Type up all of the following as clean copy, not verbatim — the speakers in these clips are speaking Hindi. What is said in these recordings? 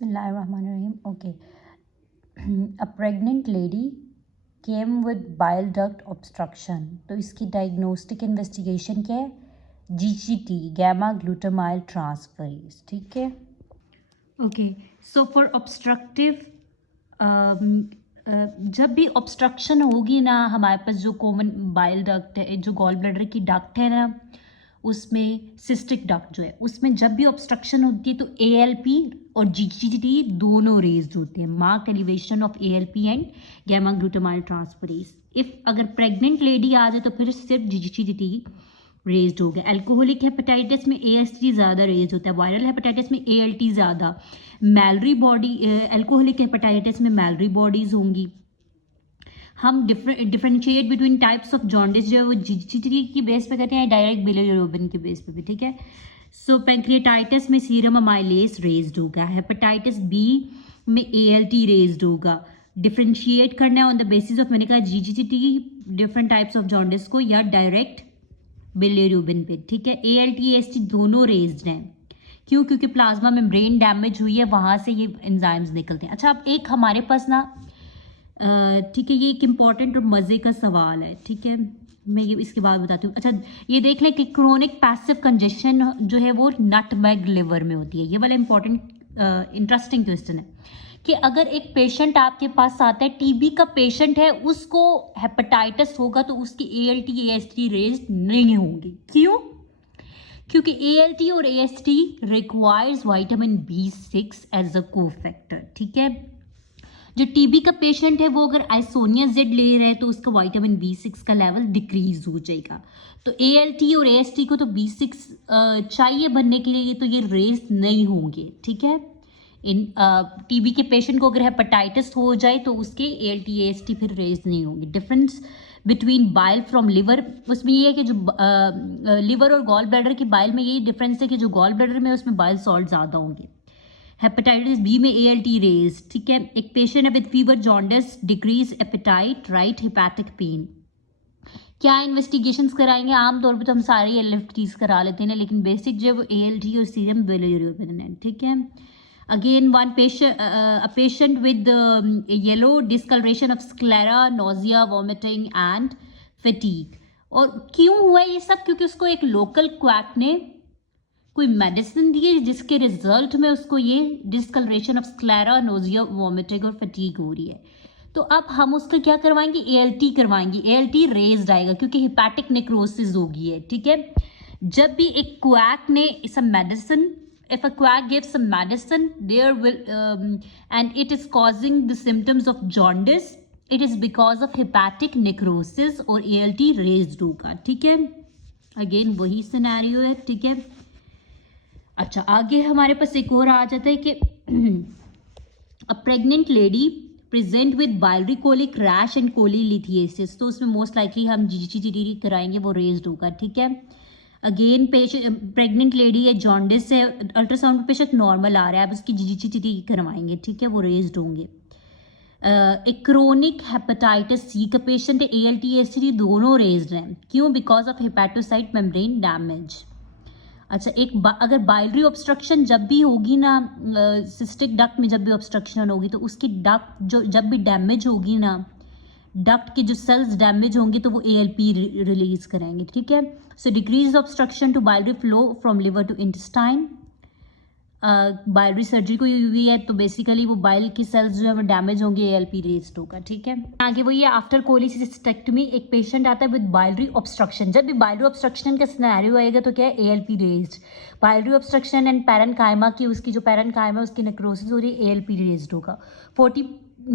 Bismillahirrahmanirrahim. Okay. A pregnant lady came with bile duct obstruction. तो इसकी डायग्नोस्टिक इन्वेस्टिगेशन क्या है? GGT, gamma glutamyl transferase. ठीक है. Okay. So for obstructive जब भी ऑब्स्ट्रक्शन होगी ना, हमारे पास जो कॉमन बाइल डक्ट है, जो गॉल ब्लैडर की डक्ट है ना, उसमें सिस्टिक डक्ट जो है, उसमें जब भी ऑब्स्ट्रक्शन होती है तो ALP और GGT दोनों रेज्ड होते हैं. Mark elevation of ALP and gamma glutamyl transferase. If अगर प्रेग्नेंट लेडी आ जाए तो फिर सिर्फ GGT रेज्ड हो गया. एल्कोहलिक हेपेटाइटिस में AST ज़्यादा रेज्ड होता है. वायरल हेपेटाइटिस में ALT ज़्यादा. मैलरी बॉडी, एल्कोहलिक हेपेटाइटिस में मैलरी बॉडीज़ होंगी. हम differentiate between types of jaundice जो है वो GGT की बेस पे करते हैं, डायरेक्ट बिलिरुबिन के बेस पे भी. ठीक है. सो पैंक्रियाटाइटिस में सीरम अमाइलेज रेज्ड होगा. हेपेटाइटिस B में ALT रेज्ड होगा. डिफरेंशिएट करना है ऑन द बेसिस ऑफ, मैंने कहा GGT different types of jaundice को, या डायरेक्ट बिलिरुबिन पे. ठीक है. ALT AST दोनों रेज्ड हैं. क्यों? क्योंकि प्लाज्मा में ब्रेन डैमेज हुई है, वहाँ से ये एंजाइम्स निकलते हैं. अच्छा, अब एक हमारे पास ना, ठीक है, ये एक इम्पॉर्टेंट और मज़े का सवाल है. ठीक है, मैं ये इसके बाद बताती हूँ. अच्छा, ये देख लें कि क्रोनिक पैसिव कंजेशन जो है वो नटमेग लिवर में होती है. ये वाला इंपॉर्टेंट इंटरेस्टिंग क्वेश्चन है कि अगर एक पेशेंट आपके पास आता है, TB का पेशेंट है, उसको हेपेटाइटिस होगा तो उसकी ALT AST रेज्ड नहीं होंगी. क्यों? क्योंकि ALT और AST requires vitamin B6 as a cofactor. ठीक है. जो TB का पेशेंट है वो अगर आइसोनिया जेड ले रहा है तो उसका विटामिन B6 का लेवल डिक्रीज हो जाएगा. तो ALT और AST को तो B6 चाहिए बनने के लिए, तो ये रेज नहीं होंगे. ठीक है. इन TB के पेशेंट को अगर हेपेटाइटिस हो जाए तो उसके ALT AST फिर रेज नहीं होंगे. Difference between bile from liver, उसमें ये है कि जो लिवर और गॉल ब्लैडर की बाइल में यही डिफरेंस है कि जो गॉल ब्लैडर में उसमें बाइल सॉल्ट ज़्यादा होंगे. हेपेटाइटिस B में ALT रेज. ठीक है. एक पेशेंट है with fever, jaundice, decrease appetite, right hepatic pain. क्या इन्वेस्टिगेशंस कराएंगे? आमतौर पे तो हम सारे LFTs करा लेते हैं, लेकिन बेसिक जो है वो ALT और सीरम बिलिरुबिन है. ठीक है. Again, one patient, a patient with yellow discoloration of sclera, nausea, vomiting and fatigue. और क्यों हुआ ये सब? क्योंकि उसको एक लोकल क्वैक ने कोई मेडिसिन दी है जिसके रिजल्ट में उसको ये discoloration of sclera, nausea, vomiting और फटीग हो रही है. तो अब हम उसका क्या करवाएंगे? ALT करवाएंगे. ALT रेज्ड आएगा क्योंकि हिपैटिक नेक्रोसिस हो गई है. ठीक है. जब भी एक क्वैक ने some medicine, if a quack gives some medicine, there will and it is causing the symptoms of jaundice, it is because of hepatic necrosis और ALT raised होगा. ठीक है. अगेन वही सिनेरियो है. ठीक है. अच्छा, आगे हमारे पास एक और आ जाता है कि a pregnant lady present with biliary colic rash and cholelithiasis, तो उसमें मोस्ट लाइकली हम GGT कराएंगे, वो रेज्ड होगा. ठीक है. अगेन पेशेंट प्रेग्नेंट लेडी है, जॉन्डिस है, अल्ट्रासाउंड पेशेंट नॉर्मल आ रहा है, अब उसकी GGT करवाएंगे. ठीक है. वो रेज्ड होंगे. एक क्रोनिक हेपेटाइटिस C का पेशेंट है, ALT AST दोनों रेज्ड हैं. क्यों? Because of hepatocyte membrane damage. अच्छा, एक अगर बाइलरी ऑब्स्ट्रक्शन जब भी होगी ना, सिस्टिक डक्ट में जब भी ऑब्स्ट्रक्शन होगी तो उसकी डक्ट जो जब भी डैमेज होगी ना, डक्ट के जो सेल्स डैमेज होंगे तो वो ALP रिलीज करेंगे. ठीक है. So decrease obstruction to biliary flow from liver to intestine. Biliary surgery को हुई है तो बेसिकली वो बाइल की सेल्स जो है वो डैमेज होंगे, ALP रेज्ड होगा. ठीक है. आगे वही है, आफ्टर कोलिसिस्टेक्टमी एक पेशेंट आता है विद बाइलरी ऑब्स्ट्रक्शन. जब भी बाइलरी ऑब्स्ट्रक्शन का सिनेरियो आएगा तो क्या है? ALP raised. Biliary obstruction and parenchyma की, उसकी जो पैरेन्काइमा उसकी नेक्रोसिस हो रही है, ALP रेज्ड होगा. 40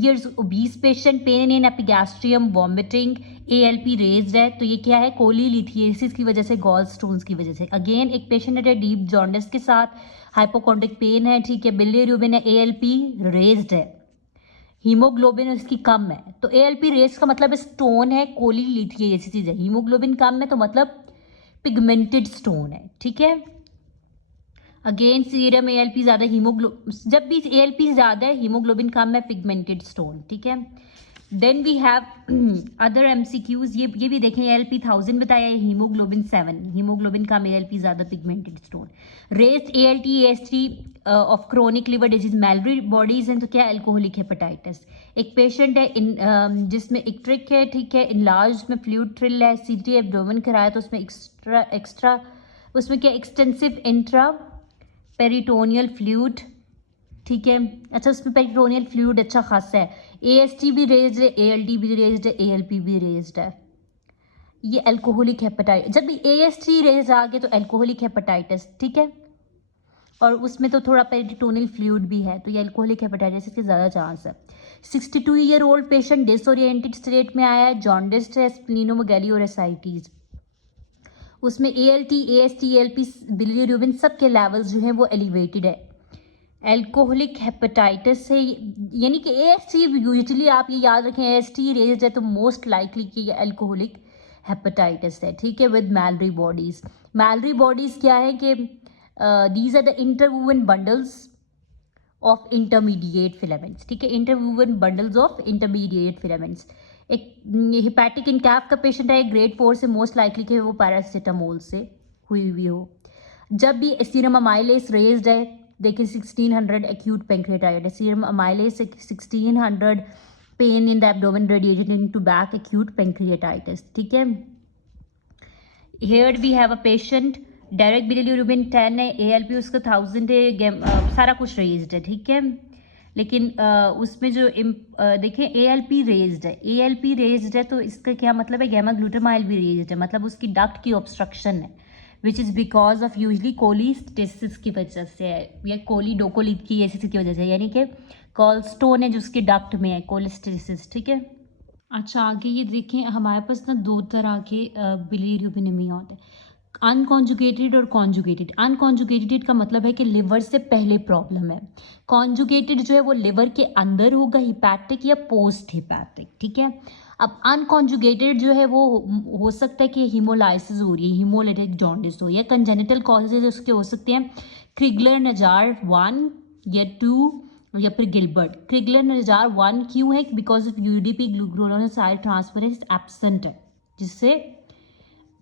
years obese patient, pain in epigastrium, vomiting, ALP raised है. तो ये क्या है? कोलीलिथिएसिस की वजह से, गॉल स्टोन्स की वजह से. अगेन एक पेशेंट है डीप जॉन्डिस के साथ, हाइपोकॉन्ड्रिक पेन है. ठीक है. बिलिरुबिन है, ALP रेज्ड है. हीमोग्लोबिन उसकी कम है, तो ALP रेज्ड का मतलब स्टोन है, कोलीलिथिएसिस है. हीमोग्लोबिन कम है तो मतलब पिगमेंटेड स्टोन है. ठीक है. अगेन सीरम ALP ज़्यादा, जब भी ALP ज़्यादा है, हीमोग्लोबिन कम है, पिगमेंटेड स्टोन. ठीक है. Then we have other MCQs, ये भी देखें, ALP 1000 बताया है, हीमोग्लोबिन 7, हीमोग्लोबिन का ALP ज़्यादा pigmented stone, rest ALT AST of chronic liver disease, Mallory bodies हैं तो क्या, एल्कोहलिक हेपेटाइटिस। एक पेशेंट है जिसमें एक ट्रिक है, ठीक है, इनलार्ज में फ्लूइड ट्रिल है, CT एब्डोमेन कराया तो उसमें एक्स्ट्रा उसमें क्या, एक्सटेंसिव इंट्रा पेरिटोनियल फ्लूइड, ठीक है, अच्छा उसमें पेरिटोनियल फ्लूइड अच्छा खासा है, AST भी रेज्ड है, ALT भी रेज्ड है, ALP भी रेज्ड है, ये एल्कोहलिक हेपेटाइटिस। जब भी AST रेज आ गए तो एल्कोहलिक हेपेटाइटिस, ठीक है, और उसमें तो थोड़ा पेरिटोनियल फ्लूइड भी है, तो ये एल्कोहलिक हेपेटाइटिस के ज़्यादा चांस है। 62 year old patient disoriented state में आया है, जॉन्डिस है, स्प्लीनोमेगाली और एसाइटिस, उसमें ALT AST ALP बिलिरुबिन सब के लेवल्स जो हैं वो एलिवेटेड है, एल्कोहलिक हेपेटाइटिस से, यानी कि AST यूजुअली आप ये याद रखें, AST रेज्ड है तो मोस्ट लाइकली कि ये एल्कोहलिक हेपेटाइटिस है, ठीक है, with Mallory bodies. Mallory bodies क्या है कि these are the interwoven bundles of intermediate filaments, ठीक है, interwoven bundles of intermediate filaments. एक हिपैटिक इनकैफ का पेशेंट है, ग्रेड 4 से, मोस्ट लाइकली कि वो पैरासिटामोल से हुई हुई हो। जब भी सीरम अमाइलेस रेज्ड है, देखिए 1600 acute pancreatitis, serum amylase 1600, pain in the abdomen radiated into back, acute pancreatitis, ठीक है। Here we have a patient, direct bilirubin 10 है, ALP उसका 1000 है, सारा कुछ रेज्ड है, ठीक है, लेकिन उसमें जो देखें ALP रेज्ड है, ALP रेज्ड है तो इसका क्या मतलब है, गैमा ग्लूटामाइल भी रेज्ड है, मतलब उसकी डक्ट की ऑब्स्ट्रक्शन है, which is because of usually कोलिस्टेसिस की वजह से है, या कोलिडोकोलिथियासिस की वजह से, यानी कि कॉलस्टोन है जो उसके डक्ट में है, कोलिस्टेसिस, ठीक है। अच्छा आगे ये देखें, हमारे पास ना दो तरह के बिलिरुबिनेमिया होते हैं, अनकॉन्जुगेटेड और कॉन्जुगेटेड। अनकॉन्जुगेटेड का मतलब है कि लिवर से पहले प्रॉब्लम है, कॉन्जुगेटेड जो है वो लिवर के अंदर होगा, हिपैटिक या पोस्ट हिपैटिक, ठीक है। अब अनकॉन्जुगेटेड जो है वो हो सकता है कि हीमोलाइसिस हो रही है, हीमोलाइटिक जॉन्डिस हो, या कंजेनिटल कॉजेज उसके हो सकते हैं, क्रिगलर नजार 1 या 2 या फिर गिलबर्ट। क्रिगलर नजार 1 क्यों है, because of UDP glucuronosyl transferase absent है, जिससे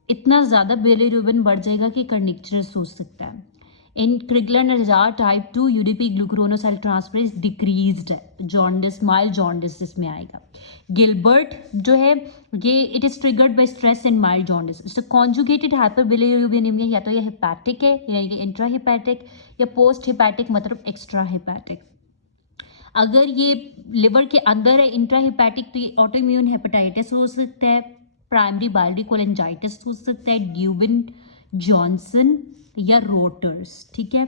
इतना ज़्यादा बिलिरुबिन बढ़ जाएगा कि कर्निक्चरस हो सकता है। इन क्रिगलर नजार type 2 UDP glucuronosyl transference decreased है, जॉन्डिस, माइल्ड जॉन्डिस इसमें आएगा। गिलबर्ट जो है ये it is triggered by stress and mild jaundice. Conjugated hyperbilirubinaemia या तो ये हिपैटिक है, यानी कि इंट्रा हिपैटिक, या पोस्ट हिपैटिक मतलब एक्स्ट्रा हिपैटिक। अगर ये लिवर के अंदर है इंट्रा हिपैटिक तो ये ऑटोइम्यून हेपेटाइटिस हो सकता है, प्राइमरी बाइलरी कोलेंजाइटिस हो सकता है, ड्यूबिन जॉनसन या रोटर्स, ठीक है।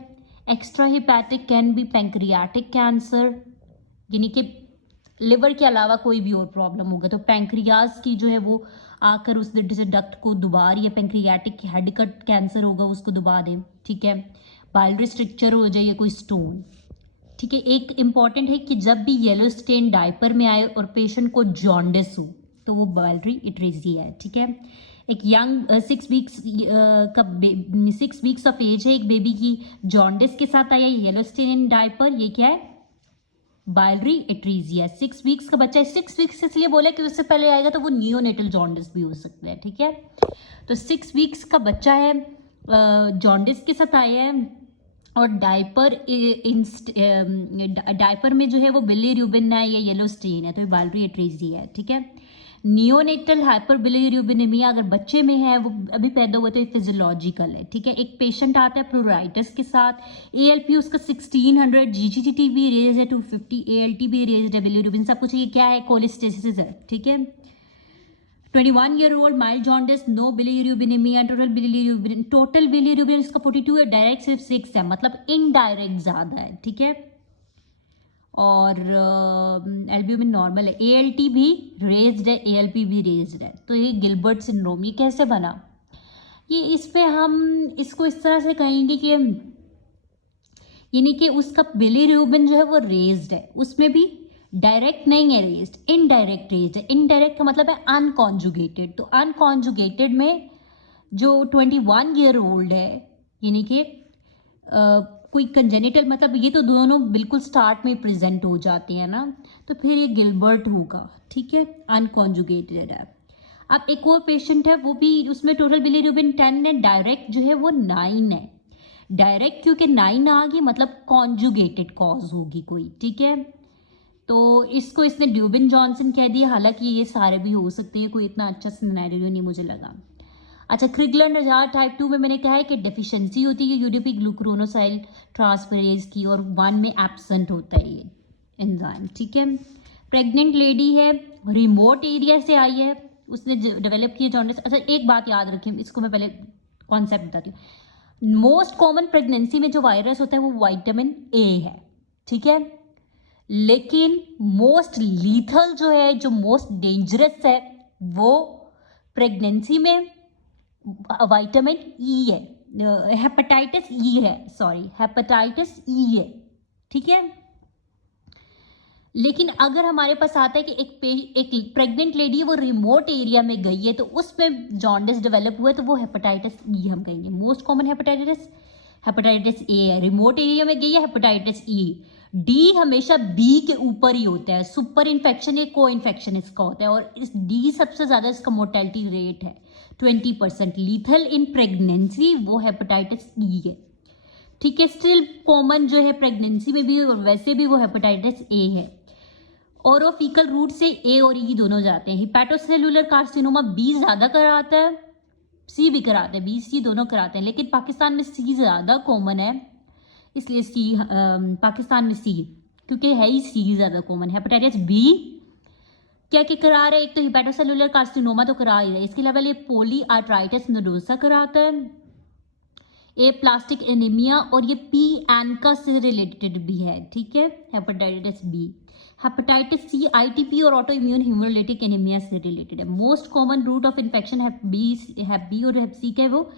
Extra hepatic can be pancreatic cancer, यानी कि लिवर के अलावा कोई भी और प्रॉब्लम होगा तो पैंक्रियाज की जो है वो आकर उस डक्ट को दुबा रही है, पैंक्रियाटिक हेड कट कैंसर होगा उसको दुबा दें, ठीक है। बाइलरी स्ट्रक्चर हो जाए या कोई स्टोन, ठीक है। एक इम्पॉर्टेंट है कि जब भी येलो स्टेन डायपर में आए और पेशेंट को जॉन्डिस हो तो वो बाइलरी इट्रेसिया है, ठीक है। एक यंग 6 वीक्स का 6 वीक्स ऑफ एज है एक बेबी की, जॉन्डिस के साथ आया येलो स्टेन इन डायपर, ये क्या है, बाइलरी इट्रेसिया। 6 वीक्स का बच्चा है, 6 वीक्स इसलिए बोला कि उससे पहले आएगा तो वो नियोनेटल जॉन्डिस भी हो सकता है, ठीक है। तो 6 वीक्स का बच्चा है, जॉन्डिस के साथ आया है, और डायपर में जो है वो बिलिरुबिन है या येलो स्टेन है तो ये बाइलरी इट्रेसिया है, ठीक है। नियोनेटल हाइपर बिलिरुबिनेमिया अगर बच्चे में है, वो अभी पैदा हुआ तो ये फिजियोलॉजिकल है, ठीक है। एक पेशेंट आता है प्लूराइटिस के साथ, ALP उसका 1600, GGT भी रेज है 250, ALT भी रेज है, बिलिरुबिन सब कुछ, ये क्या है, कोलिस्टेसिस है, ठीक है। 21 year old, mild jaundice, no bilirubinemia, total bilirubin इसका 42 है, डायरेक्ट सिर्फ 6 है, मतलब इनडायरेक्ट ज़्यादा है, ठीक है। और एल्ब्यूमिन नॉर्मल है, ALT भी रेज्ड है, ALP भी रेज्ड है, तो ये गिलबर्ट सिंड्रोम ये कैसे बना, ये इस पे हम इसको इस तरह से कहेंगे कि यानी कि उसका बिलिरुबिन जो है वो रेज्ड है, उसमें भी डायरेक्ट नहीं है रेज्ड, इनडायरेक्ट रेज्ड है। इनडायरेक्ट का मतलब है अनकॉन्जुगेटेड, तो अनकॉन्जुगेटेड में जो 21 ईयर ओल्ड है, यानी कि कोई कंजेनिटल, मतलब ये तो दोनों बिल्कुल स्टार्ट में प्रेजेंट हो जाते हैं ना, तो फिर ये गिलबर्ट होगा, ठीक है, अनकॉन्जुगेटेड है। अब एक और पेशेंट है, वो भी, उसमें टोटल बिलीरुबिन 10 है, डायरेक्ट जो है वो 9 है। डायरेक्ट क्योंकि 9 आ गई मतलब कॉन्जुगेटेड कॉज होगी कोई, ठीक है। तो इसको इसने ड्यूबिन जॉनसन कह दिया, हालांकि ये सारे भी हो सकते हैं, कोई इतना अच्छा सिनेरियो नहीं मुझे लगा। अच्छा, क्रिगलर नजार टाइप 2 में मैंने कहा है कि डेफिशिएंसी होती है यूडीपी ग्लूक्रोनोसाइल ट्रांसफरेज की, और 1 में एब्सेंट होता है ये एंजाइम, ठीक है। प्रेग्नेंट लेडी है, रिमोट एरिया से आई है, उसने डेवलप किया जॉन्डिस। अच्छा, एक बात याद रखिए, इसको मैं पहले कॉन्सेप्ट बताती हूँ। मोस्ट कॉमन प्रेगनेंसी में जो वायरस होता है वो विटामिन ए है, ठीक है, लेकिन मोस्ट लीथल जो है, जो मोस्ट डेंजरस है, वो प्रेगनेंसी में विटामिन ई है, हेपेटाइटिस ई है, सॉरी हेपेटाइटिस ई है, ठीक है। लेकिन अगर हमारे पास आता है कि एक प्रेग्नेंट लेडी है, वो रिमोट एरिया में गई है, तो उसमें जॉन्डिस डेवलप हुआ है, तो वो हेपेटाइटिस ई हम कहेंगे। मोस्ट कॉमन हेपेटाइटिस ए है, रिमोट एरिया में गई है, हेपेटाइटिस ई। डी हमेशा बी के ऊपर ही होता है, सुपर इन्फेक्शन या को इन्फेक्शन इसका होता है, और इस डी सबसे ज़्यादा इसका मोर्टेलिटी रेट है 20%। लीथल इन प्रेगनेंसी वो हेपेटाइटिस ई है, ठीक है। स्टिल कॉमन जो है प्रेगनेंसी में भी और वैसे भी वो हेपेटाइटिस ए है। ओरोफिकल रूट से ए और ई दोनों जाते हैं। हिपैटोसेलुलर कार्सिनोमा बी ज़्यादा कराता है, सी भी कराते हैं, बी सी दोनों कराते हैं, लेकिन पाकिस्तान में सी ज़्यादा कॉमन है, इसलिए सी पाकिस्तान में सी, क्योंकि है ही सी ज़्यादा कॉमन। हेपेटाइटिस बी क्या क्या करा रहा है, एक तो हिपैटोसेलुलर कार्सिनोमा तो करा ही रहा है, इसके अलावा ये पोली आर्ट्राइटिस नोडोसा कराता है, ए प्लास्टिक एनीमिया, और ये पी एनका से रिलेटेड भी है, ठीक है, hepatitis B. Hepatitis C ITP और ऑटो इम्यून हीमोलिटिक एनीमिया से रिलेटेड है। Most common route of infection hep B और हैप सी का है वो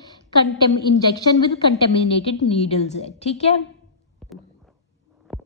इंजेक्शन विद कंटेमिनेटेड नीडल्स है, ठीक है।